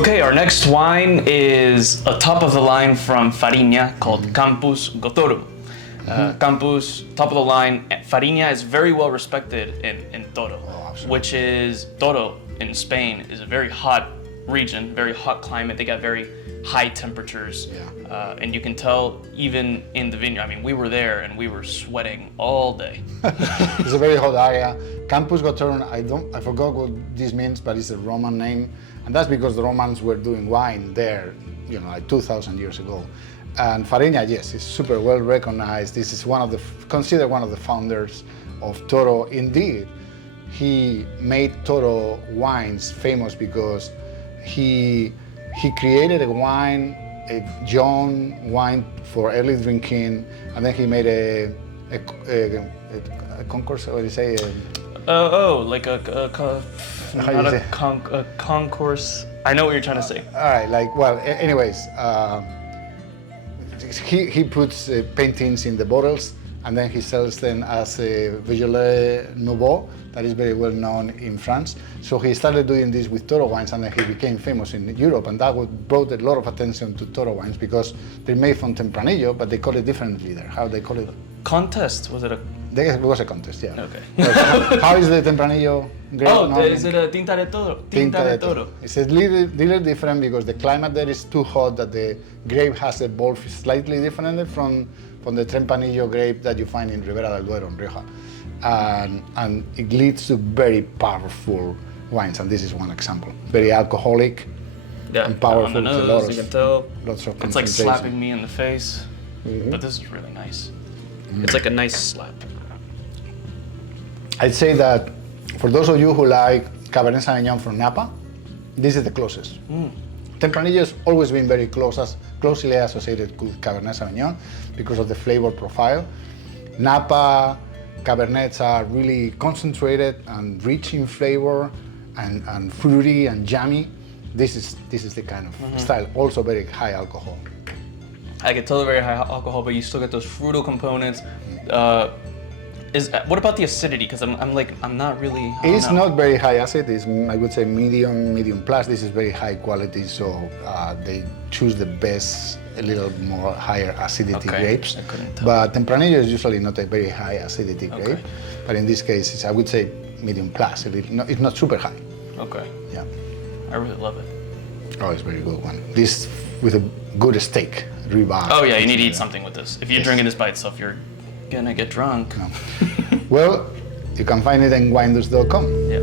Okay, our next wine is a top of the line from Farina called Campus Gotoro. Campus, top of the line. Farina is very well respected in Toro, which is, Toro in Spain is a very hot region, very hot climate. They got very high temperatures. And you can tell even in the vineyard. I mean, we were there and we were sweating all day. It's a very hot area. Campus Gotoro, I forgot what this means, but it's a Roman name. And that's because the Romans were doing wine there, like 2,000 years ago. And Farina, yes, is super well recognized. This is considered one of the founders of Toro. Indeed, he made Toro wines famous because he created a wine, a young wine for early drinking, and then he made a concourse, what do you say? Like a concourse. I know what you're trying to say. All right, anyways, he puts paintings in the bottles, and then he sells them as a Beaujolais Nouveau that is very well known in France. So he started doing this with Toro wines, and then he became famous in Europe, and that brought a lot of attention to Toro wines because they're made from Tempranillo, but they call it differently there. How they call it? Contest? Was it a? It was a contest, yeah. Okay. How is the Tempranillo grape? Is it a Tinta de Toro? Tinta de Toro. It's a little different because the climate there is too hot that the grape has evolved slightly differently from the Tempranillo grape that you find in Ribera del Duero, in Rioja. And it leads to very powerful wines, and this is one example. Very alcoholic and powerful. On the nose, you can tell. Lots of it's like slapping me in the face, but this is really nice. It's like a nice slap. I'd say that for those of you who like Cabernet Sauvignon from Napa, this is the closest. Tempranillo has always been very closely associated with Cabernet Sauvignon because of the flavor profile. Napa Cabernets are really concentrated and rich in flavor and fruity and jammy. This is the kind of style. Also very high alcohol. I can tell the very high alcohol, but you still get those fruital components. What about the acidity? Because I'm not really. It's not very high acid. It's, I would say, medium plus. This is very high quality, so they choose the best, a little more higher acidity grapes. I couldn't tell. But Tempranillo is usually not a very high acidity grape. But in this case, I would say medium plus. It's not super high. Okay. Yeah. I really love it. Oh, it's a very good one. This with a good steak, ribeye. Oh yeah, you need to eat something with this. If you're drinking this by itself, you're gonna get drunk. Well, you can find it on winedos.com. Yeah.